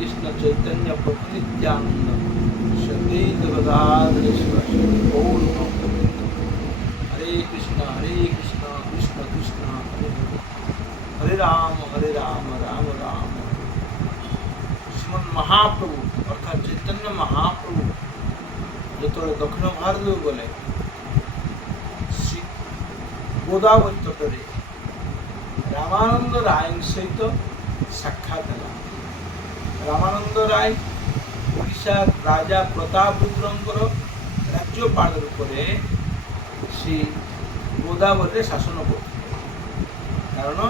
কৃষ্ণ চৈতন্য প্রভু নিত্যানন্দ শ্রী অদ্বৈত গদাধর শিবাসাদি গৌর ভক্তবৃন্দ। হরে কৃষ্ণ কৃষ্ণ কৃষ্ণ হরে হরে, হরে রাম রাম রাম। শ্রীমন মহাপ্রভু অর্থাৎ চৈতন্য মহাপ্রভু যেতବେଳେ দক্ষিଣ ଭାରତକୁ ଗଲେ ଶ୍ରୀ ଗୋଦାବରୀ ତଟରେ ରାମାନନ୍ଦ ରାୟଙ୍କ ସହିତ ସାକ୍ଷାତ ହେଲା। ରାମାନନ୍ଦ ରାୟ ଓଡ଼ିଶା ରାଜା ପ୍ରତାପ ରୁଦ୍ରଙ୍କର ରାଜ୍ୟପାଳ ରୂପରେ ଶ୍ରୀ ଗୋଦାବରୀରେ ଶାସନ କରୁଥିଲେ। କାରଣ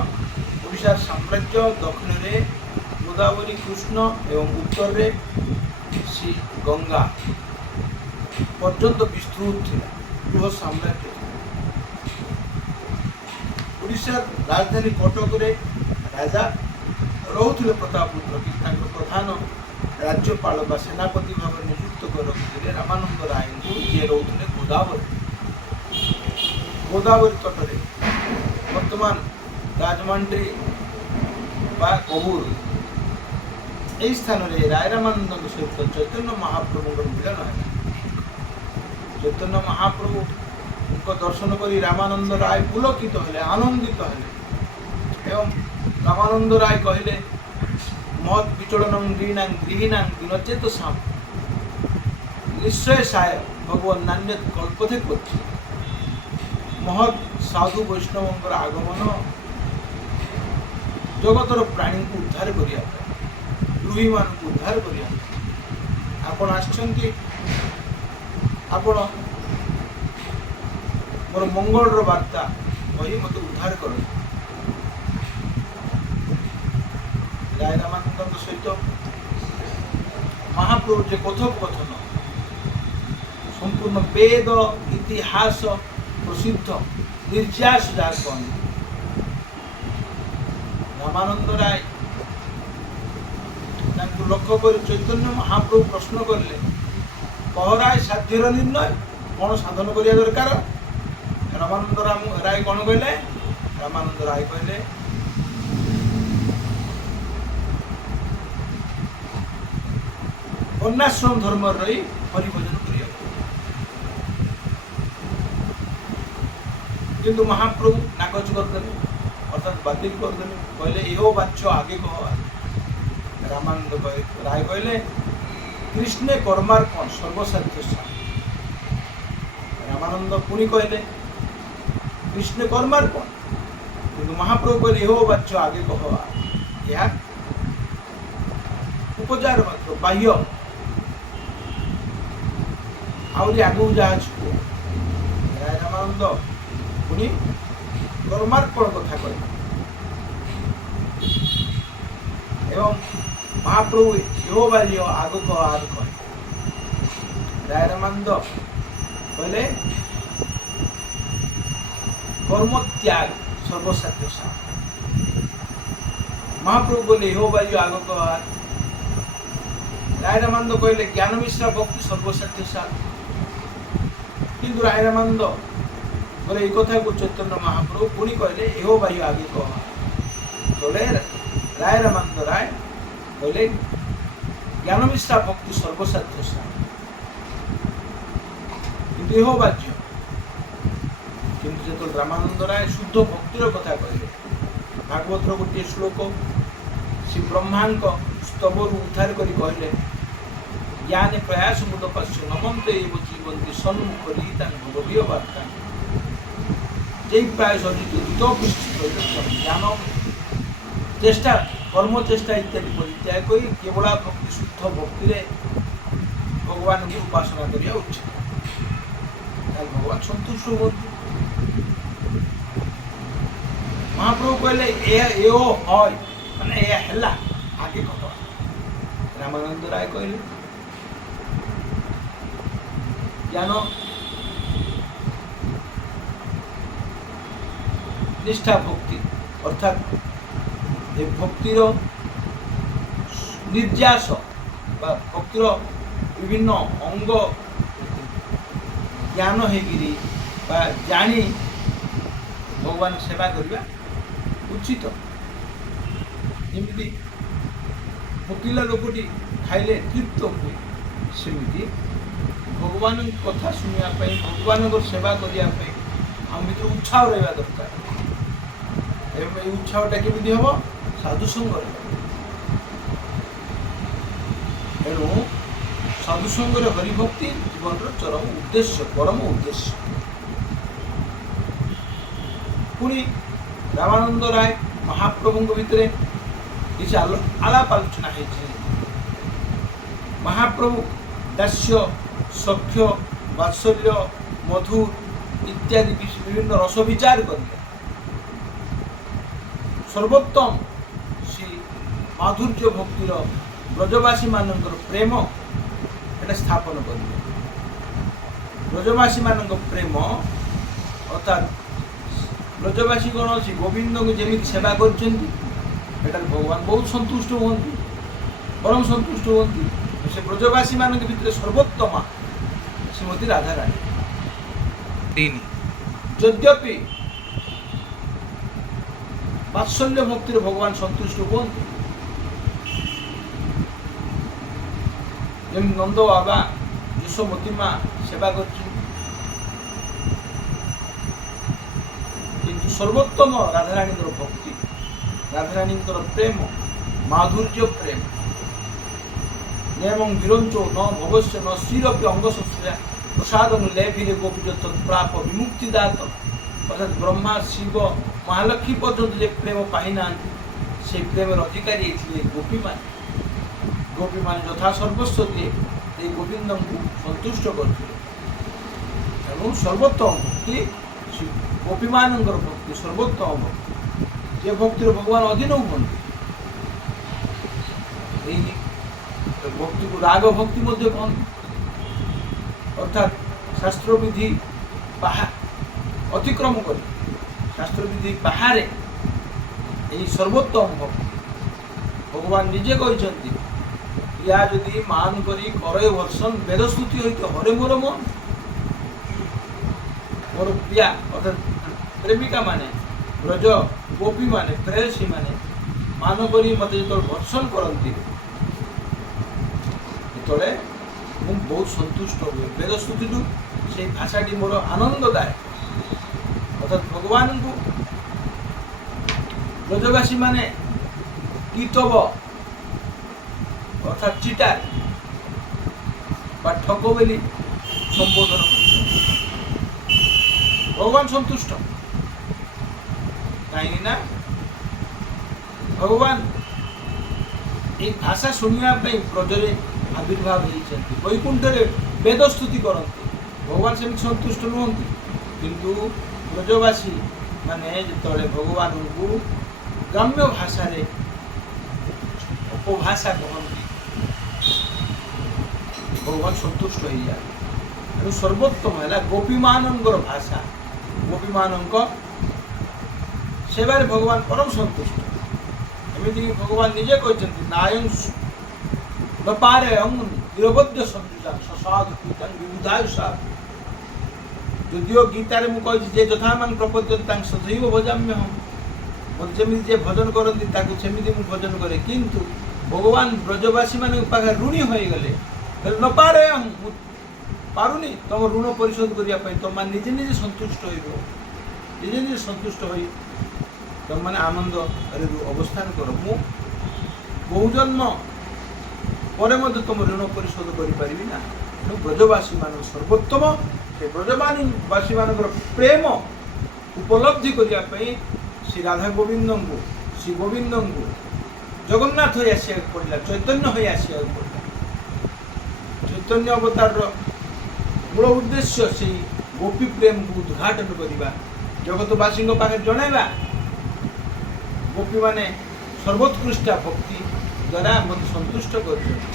ଓଡ଼ିଶାର ସାମ୍ରାଜ୍ୟ ଦକ୍ଷିଣରେ ଗୋଦାବରୀ କୃଷ୍ଣ ଏବଂ ଉତ୍ତରରେ ଶ୍ରୀ ଗଙ୍ଗା ପର୍ଯ୍ୟନ୍ତ ବିସ୍ତୃତ ଥିଲା, ବୃହତ୍ ସାମ୍ରାଜ୍ୟ ଥିଲା। ଓଡ଼ିଶାର ରାଜଧାନୀ କଟକରେ ରାଜା ରହୁଥିଲେ ପ୍ରତାପ ରୁଦ୍ର, କିନ୍ତୁ ତାଙ୍କର ପ୍ରଧାନ ରାଜ୍ୟପାଳ ବା ସେନାପତି ଭାବରେ ନିଯୁକ୍ତ କରି ରଖିଥିଲେ ରାମାନନ୍ଦ ରାୟଙ୍କୁ, ଯିଏ ରହୁଥିଲେ ଗୋଦାବରୀ ତଟରେ। ବର୍ତ୍ତମାନ ରାଜମଣ୍ଡି ବା କବୁର ଏହି ସ୍ଥାନରେ ରାୟ ରାମାନନ୍ଦଙ୍କ ସହିତ ଚୈତନ୍ୟ ମହାପ୍ରଭୁଙ୍କର ମିଳନ ହେଲା। ଚୈତନ୍ୟ ମହାପ୍ରଭୁଙ୍କ ଦର୍ଶନ କରି ରାମାନନ୍ଦ ରାୟ ପୁଲକିତ ହେଲେ, ଆନନ୍ଦିତ ହେଲେ ଏବଂ ରାମାନନ୍ଦ ରାୟ କହିଲେ, ମହତ୍ ବିଚଳନଂ ଗୃହୀଣାଂ ଗୃହୀଣାଂ ଦିନଚେତ ସାମ, ନିଶ୍ଚୟ ସାୟ ଭଗବାନ ନାନ୍ୟତ୍ କଳ୍ପତେ କ୍ୱଚିତ୍। ମହତ୍ ସାଧୁ ବୈଷ୍ଣବଙ୍କର ଆଗମନ ଜଗତର ପ୍ରାଣୀଙ୍କୁ ଉଦ୍ଧାର କରିବା ପାଇଁ, ଗୃହୀମାନଙ୍କୁ ଉଦ୍ଧାର କରିବା ପାଇଁ ଆପଣ ଆସିଛନ୍ତି। ଆପଣ ମୋର ମଙ୍ଗଳର ବାର୍ତ୍ତା କହି ମୋତେ ଉଦ୍ଧାର କରନ୍ତୁ। ରାୟ ରାମାନନ୍ଦଙ୍କ ସହିତ ମହାପ୍ରଭୁ ଯେ କଥୋପକଥନ ସମ୍ପୂର୍ଣ୍ଣ ବେଦ ଇତିହାସ ପ୍ରସିଦ୍ଧ ନିର୍ଯାସ ଯାହା କହନ୍ତି, ରାମାନନ୍ଦ ରାୟ ତାଙ୍କୁ ଲକ୍ଷ୍ୟ କରି ଚୈତନ୍ୟ ମହାପ୍ରଭୁ ପ୍ରଶ୍ନ କରିଲେ, କହରାୟ ସାଧ୍ୟର ନିର୍ଣ୍ଣୟ, କ'ଣ ସାଧନ କରିବା ଦରକାର? ରାମାନନ୍ଦ ରାୟ କ'ଣ କହିଲେ? ରାମାନନ୍ଦ ରାୟ କହିଲେ, ବର୍ଣ୍ଣାଶ୍ରମ ଧର୍ମରେ ରହି ହରିଭଜନ କରିବାକୁ। କିନ୍ତୁ ମହାପ୍ରଭୁ ନାକଚ କରିଦେଲେ, ଅର୍ଥାତ୍ ବାତିଲ କରିଦେଲେ। କହିଲେ, ଏହୋ ବାଚ୍ୟ ଆଗେ କହ। ରାମାନନ୍ଦ ରାୟ କହିଲେ, କୃଷ୍ଣେ କର୍ମାର୍ପଣ ସର୍ବସାଧ୍ୟ ସାର। ରାମାନନ୍ଦ ପୁଣି କହିଲେ, କୃଷ୍ଣେ କର୍ମାର୍ପଣ, କିନ୍ତୁ ମହାପ୍ରଭୁ କହିଲେ, ଏହୋ ବାଚ୍ୟ ଆଗେ କହ। ଏହା ଉପଚାର ମାତ୍ର, ବାହ୍ୟ। ଆହୁରି ଆଗକୁ ଯାହା ଅଛି କୁହ। ରାୟ ରାମାନନ୍ଦ ପୁଣି କର୍ମାର୍ପଣ କଥା କହିଲେ ଏବଂ ମହାପ୍ରଭୁ ଏହୋ ବାହ୍ୟ ଆଗକୁ ଆଗ କହେ। ରାୟ ରାମାନନ୍ଦ କହିଲେ, କର୍ମତ୍ୟାଗ ସର୍ବସାଧ୍ୟ ସାର। ମହାପ୍ରଭୁ କହିଲେ, ଏହୋ ବାହ୍ୟ ଆଗ କହ। ରାୟ ରାମାନନ୍ଦ କହିଲେ, ଜ୍ଞାନ ମିଶ୍ରା ଭକ୍ତି ସର୍ବସାଧ୍ୟ ସାର। କିନ୍ତୁ ରାୟ ରାମାନନ୍ଦ ବୋଲେ এই কথাକୁ ଚୈତନ୍ୟ ମହାପ୍ରଭୁ ପୁଣି କହିଲେ, ଏହୋ ବାହ୍ୟ ଆଗେ କହ। ବୋଲେ ରାୟ ରାମାନନ୍ଦ ରାୟ କହିଲେ, ଜ୍ଞାନ ମିଶ୍ରା ଭକ୍ତି ସର୍ବସାଧ୍ୟ ସାର, କିନ୍ତୁ ଏହୋ ବାହ୍ୟ। କିନ୍ତୁ ଯେତେବେଳେ ରାମାନନ୍ଦ ରାୟ ଶୁଦ୍ଧ ଭକ୍ତିର କଥା କହିଲେ, ଭାଗବତର ଗୋଟିଏ ଶ୍ଲୋକ ଶ୍ରୀ ବ୍ରହ୍ମାଙ୍କ ସ୍ତବରୁ ଉଦ୍ଧାର କରି କହିଲେ, ଜ୍ଞାନେ ପ୍ରୟାସ ମୁଦ ପାଶ୍ୟ ନମନ୍ତେ ଏବ ଜୀବନ୍ତି ସନ୍ମୁଖ ରୀତାଂ ଭଗବୀୟ ବାର୍ତ୍ତାଂ। যেই প্রায় সজিত জ্ঞান চেষ্টা কর্ম চেষ্টা ইত্যাদি পরিত্যাগ করে কেবল ভক্তি শুদ্ধ ভক্তিরে ভগবানকে উপাসনা করিয়া উচিত, তাহলে ভগবান সন্তুষ্ট হুঁতি। মহাপ্রভু কহিলে এও হয়, মানে এ হেলা আগে কহ। রামানন্দ রায় কহিলে, জ্ঞান নিষ্ঠা ভক্তি, অর্থাৎ এই ভক্তির ନିର୍ଯାସ ବା ଭକ୍ତିର ବିଭିନ୍ନ ଅଙ୍ଗ ଜ୍ଞାନ ହେଇକିରି ବା ଜାଣି ଭଗବାନ ସେବା କରିବା ଉଚିତ। ଯେମିତି ଭୋକିଲା ଲୋକଟି ଖାଇଲେ ତୃପ୍ତ ହୁଏ, ସେମିତି ଭଗବାନଙ୍କ କଥା ଶୁଣିବା ପାଇଁ, ଭଗବାନଙ୍କର ସେବା କରିବା ପାଇଁ ଆମ ଭିତରେ ଉତ୍ସାହ ରହିବା ଦରକାର। ଏବଂ ଏଇ ଉତ୍ସାହଟା କେମିତି ହେବ? ସାଧୁସଙ୍ଗରେ। ଏଣୁ ସାଧୁସଙ୍ଗରେ ହରିଭକ୍ତି ଜୀବନର ଚରମ ଉଦ୍ଦେଶ୍ୟ, ପରମ ଉଦ୍ଦେଶ୍ୟ। ପୁଣି ରାମାନନ୍ଦ ରାୟ ମହାପ୍ରଭୁଙ୍କ ଭିତରେ କିଛି ଆଳାପ ଆଲୋଚନା ହେଇଛି। ମହାପ୍ରଭୁ ଦାସ୍ୟ, ସଖ୍ୟ, ବାତ୍ସଲ୍ୟ, ମଧୁର ଇତ୍ୟାଦି ବିଭିନ୍ନ ରସ ବିଚାର କରିଲେ। ସର୍ବୋତ୍ତମ ଶ୍ରୀ ମାଧୁର୍ଯ୍ୟ ଭକ୍ତିର ବ୍ରଜବାସୀ ମାନଙ୍କର ପ୍ରେମ ଏଟା ସ୍ଥାପନ କରିବେ। ବ୍ରଜବାସୀ ମାନଙ୍କ ପ୍ରେମ ଅର୍ଥାତ୍ ବ୍ରଜବାସୀ ଗଣ ଅଛି ଗୋବିନ୍ଦଙ୍କୁ ଯେମିତି ସେବା କରିଛନ୍ତି, ଏଟାରେ ଭଗବାନ ବହୁତ ସନ୍ତୁଷ୍ଟ ହୁଅନ୍ତି, ପରମ ସନ୍ତୁଷ୍ଟ ହୁଅନ୍ତି। ସେ ବ୍ରଜବାସୀ ମାନଙ୍କ ଭିତରେ ସର୍ବୋତ୍ତମା ଶ୍ରୀମତୀ ରାଧାରାଣୀ। ଯଦ୍ୟପି ବାତ୍ସଲ୍ୟ ଭକ୍ତିରେ ଭଗବାନ ସନ୍ତୁଷ୍ଟ ହୁଅନ୍ତି, ଯେମିତି ନନ୍ଦ ବାବା ଯଶୋମତୀ ମା ସେବା କରିଛନ୍ତି, କିନ୍ତୁ ସର୍ବୋତ୍ତମ ରାଧାରାଣୀଙ୍କର ଭକ୍ତି, ରାଧାରାଣୀଙ୍କର ପ୍ରେମ, ମାଧୁର୍ଯ୍ୟ ପ୍ରେମ। ନେମଂ ବିରଞ୍ଚୋ ନ ଭବସ୍ୟ ନ ଶ୍ରୀରପି ଅଙ୍ଗଶସ୍ୟା ପ୍ରସାଦଂ ଲେଭିରେ ଗୋପୀଜ ତତ୍ପ୍ରାପ ବିମୁକ୍ତିଦାତ। ଅର୍ଥାତ୍ ବ୍ରହ୍ମା, ଶିବ, ମହାଲକ୍ଷ୍ମୀ ପର୍ଯ୍ୟନ୍ତ ଯେ ପ୍ରେମ ପାଇନାହାନ୍ତି, সেই ପ୍ରେମର ଅଧିକାରୀ ହେଇଥିଲେ ଗୋପୀମାନେ। ଗୋପୀମାନେ ଯଥା ସର୍ବସ୍ୱ ଦିଏ এই ଗୋବିନ୍ଦଙ୍କୁ ସନ୍ତୁଷ୍ଟ କରିଥିଲେ। ତେଣୁ ସର୍ବୋତ୍ତମ ଭକ୍ତି ଗୋପୀମାନଙ୍କର ଭକ୍ତି, ସର୍ବୋତ୍ତମ ଭକ୍ତି, ଯେ ଭକ୍ତିର ଭଗବାନ ଅଧୀନ ହୁଅନ୍ତି। এই ଭକ୍ତିକୁ ରାଗ ଭକ୍ତି ମଧ୍ୟ କହନ୍ତି। ଅର୍ଥାତ୍ ଶାସ୍ତ୍ରବିଧି ଅତିକ୍ରମ କରି, ଶାସ୍ତ୍ରବିଧି ବାହାରେ এই ସର୍ବୋତ୍ତମ ଭକ୍ତି। ଭଗବାନ ନିଜେ କହିଛନ୍ତି, ୟା ଯଦି ମାନ କରି କରୟ ବର୍ଷନ ବେଦସ୍ତୁତି ହଇତ ହରେ ମୋର ମନ। ମୋର ପ୍ରିୟା ଅର୍ଥାତ୍ ପ୍ରେମିକା ମାନେ, ବ୍ରଜ ଗୋପୀ ମାନେ, ପ୍ରେୟସୀ ମାନେ ମାନ କରି ମୋତେ ଯେତେବେଳେ ବର୍ଷନ କରନ୍ତି, ସେତେବେଳେ ମୁଁ ବହୁତ ସନ୍ତୁଷ୍ଟ ହୁଏ। ବେଦସ୍ତୁତିଠୁ ସେଇ ଭାଷାଟି ମୋର ଆନନ୍ଦଦାୟକ। ଅର୍ଥାତ୍ ଭଗବାନଙ୍କୁ ବ୍ରଜବାସୀ ମାନେ କୀଟବ ଅର୍ଥାତ୍ ଚିଟାର ବା ଠକ ବୋଲି ସମ୍বোধନ କରୁଛନ୍ତି। ଭଗବାନ ସନ୍ତୁଷ୍ଟ, କାହିଁକି ନା ଭଗବାନ এই ଭାଷା ଶୁଣିବା ପାଇଁ ବ୍ରଜରେ ଆବିର୍ଭାବ ହେଇଛନ୍ତି, ବୈକୁଣ୍ଠରେ ବେଦସ୍ତୁତି କରନ୍ତି। ଭଗବାନ ସେମିତି ସନ୍ତୁଷ୍ଟ ନୁହନ୍ତି, କିନ୍ତୁ ବ୍ରଜବାସୀ ମାନେ ଯେତେବେଳେ ଭଗବାନଙ୍କୁ ଗ୍ରାମ୍ୟ ଭାଷାରେ ଉପଭାଷା କହନ୍ତି, ଭଗବାନ ସନ୍ତୁଷ୍ଟ ହେଇଯାଏ। ତେଣୁ ସର୍ବୋତ୍ତମ ହେଲା ଗୋପୀମାନଙ୍କର ଭାଷା, ଗୋପୀମାନଙ୍କ ସେବାରେ ଭଗବାନ ପରମ ସନ୍ତୁଷ୍ଟ। ଏମିତିକି ଭଗବାନ ନିଜେ କହିଛନ୍ତି, ନାୟଂ ନପାରେୟଂ ନିରବଧ୍ୟ ସଞ୍ଜୁଜାଂ ସସାଧୁ କୀର୍ତ୍ତନ ବିବୁଧାୟ ସାଧୁ। ଯଦିଓ ଗୀତାରେ ମୁଁ କହିଛି, ଯେ ଯଥାମାନ ପ୍ରପଦ୍ୟତେ ତାଙ୍କ ସଦୈବ ଭଜାମ୍ୟହମ୍, ମୋତେ ଯେମିତି ଯେ ଭଜନ କରନ୍ତି ତାକୁ ସେମିତି ମୁଁ ଭଜନ କରେ। କିନ୍ତୁ ଭଗବାନ ବ୍ରଜବାସୀମାନଙ୍କ ପାଖରେ ଋଣୀ ହୋଇଗଲେ, ନପାରେୟଂ, ମୁଁ ପାରୁନି ତମ ଋଣ ପରିଶୋଧ କରିବା ପାଇଁ। ତମମାନେ ନିଜେ ନିଜେ ସନ୍ତୁଷ୍ଟ ହୋଇବ, ନିଜେ ନିଜେ ସନ୍ତୁଷ୍ଟ ହୋଇ ତମମାନେ ଆନନ୍ଦରେ ଅବସ୍ଥାନ କର। ମୁଁ ବହୁ ଜନ୍ମ ପରେ ମଧ୍ୟ ତମ ଋଣ ପରିଶୋଧ କରିପାରିବି ନା। ତେଣୁ ବ୍ରଜବାସୀମାନଙ୍କ ସର୍ବୋତ୍ତମ, ସେ ବ୍ରଜବାସୀମାନଙ୍କର ପ୍ରେମ ଉପଲବ୍ଧି କରିବା ପାଇଁ ଶ୍ରୀ ରାଧା ଗୋବିନ୍ଦଙ୍କୁ, ଶ୍ରୀ ଗୋବିନ୍ଦଙ୍କୁ ଜଗନ୍ନାଥ ହୋଇ ଆସିବାକୁ ପଡ଼ିଲା, ଚୈତନ୍ୟ ହୋଇ ଆସିବାକୁ ପଡ଼ିଲା। ଚୈତନ୍ୟ ଅବତାରର ମୂଳ ଉଦ୍ଦେଶ୍ୟ ସେଇ ଗୋପୀ ପ୍ରେମକୁ ଉଦ୍ଘାଟନ କରିବା, ଜଗତବାସୀଙ୍କ ପାଖରେ ଜଣାଇବା ଗୋପୀମାନେ ସର୍ବୋତ୍କୃଷ୍ଟ ଭକ୍ତି ଦ୍ୱାରା ମୋତେ ସନ୍ତୁଷ୍ଟ କରିଛନ୍ତି।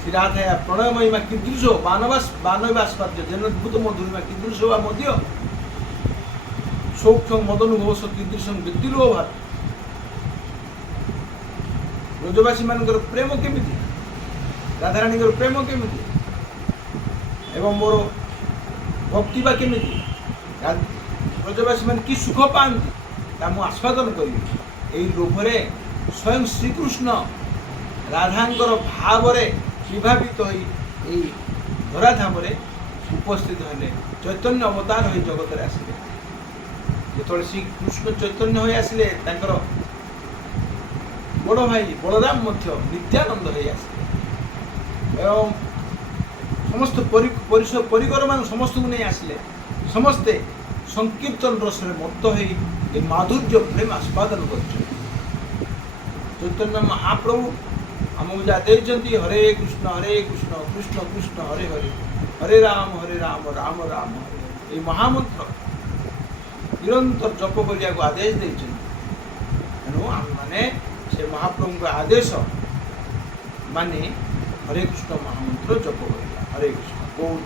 ଶ୍ରୀ ରାଧା ପ୍ରଣୟ ମହିମା କୀଦୃଶ ବାନବାସ୍ପାଦ୍ୟ ଜନଦ୍ଭୁତ ମଧୁରିମା କୀଦୃଶ ବା ମଧ୍ୟ ସୌଖ୍ୟଂ ମଦନୁଭବସ କୀଦୃଶଂ ବିଦ୍ୟୁଲୋଭାତ। ବ୍ରଜବାସୀମାନଙ୍କର ପ୍ରେମ କେମିତି, ରାଧାରାଣୀଙ୍କର ପ୍ରେମ କେମିତି, ଏବଂ ମୋର ଭକ୍ତି ବା କେମିତି, ବ୍ରଜବାସୀମାନେ କି ସୁଖ ପାଆନ୍ତି, ତାହା ମୁଁ ଆସ୍ୱାଦନ କରିବି। ଏହି ଲୋଭରେ ସ୍ୱୟଂ ଶ୍ରୀକୃଷ୍ଣ ରାଧାଙ୍କର ଭାବରେ ବିଭାବିତ ହୋଇ ଏହି ଧରାଧାମରେ ଉପସ୍ଥିତ ହେଲେ, ଚୈତନ୍ୟ ଅବତାର ହୋଇ ଜଗତରେ ଆସିଲେ। ଯେତେବେଳେ ଶ୍ରୀକୃଷ୍ଣ ଚୈତନ୍ୟ ହୋଇ ଆସିଲେ, ତାଙ୍କର ବଡ଼ ଭାଇ ବଳରାମ ମଧ୍ୟ ନିତ୍ୟାନନ୍ଦ ହୋଇ ଆସିଲେ ଏବଂ ସମସ୍ତ ପରିକରମାନ ସମସ୍ତଙ୍କୁ ନେଇ ଆସିଲେ। ସମସ୍ତେ ସଂକୀର୍ତ୍ତନ ରସରେ ମତ୍ତ ହୋଇ ଏ ମାଧୁର୍ଯ୍ୟ ପ୍ରେମ ଆସ୍ୱାଦନ କରୁଛନ୍ତି। ଚୈତନ୍ୟ ମହାପ୍ରଭୁ ଆମକୁ ଯାହା ଦେଇଛନ୍ତି, ହରେ କୃଷ୍ଣ କୃଷ୍ଣ କୃଷ୍ଣ ହରେ ହରେ, ହରେ ରାମ ରାମ ରାମ ହରେ ହରେ, এই ମହାମନ୍ତ୍ର ନିରନ୍ତର ଜପ କରିବାକୁ ଆଦେଶ ଦେଇଛନ୍ତି। ତେଣୁ ଆମେମାନେ ସେ ମହାପ୍ରଭୁଙ୍କ ଆଦେଶ ମାନି ହରେ କୃଷ୍ଣ ମହାମନ୍ତ୍ର ଜପ କରିବା। ହରେ କୃଷ୍ଣ ଗୌର